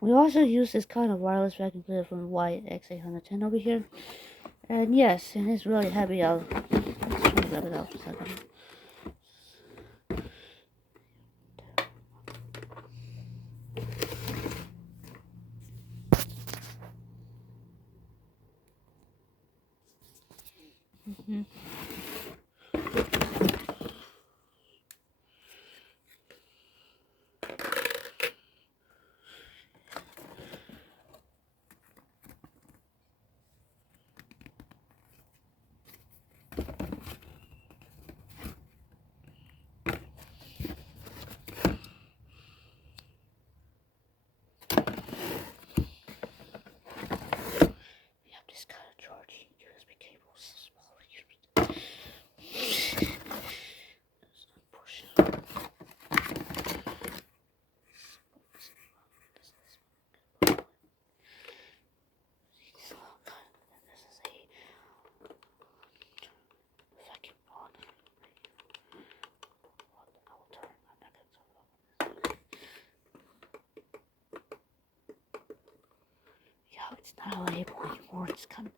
We also use this kind of wireless vacuum cleaner from XY-180 over here. And yes, and it's really heavy. I'll just grab it out for a second. Mm-hmm. We have this kind of charging USB cables. Small USB. Push it. This is a vacuum on. I will turn. I'm not gonna turn it off. Yeah, it's not a label anymore. It's kind of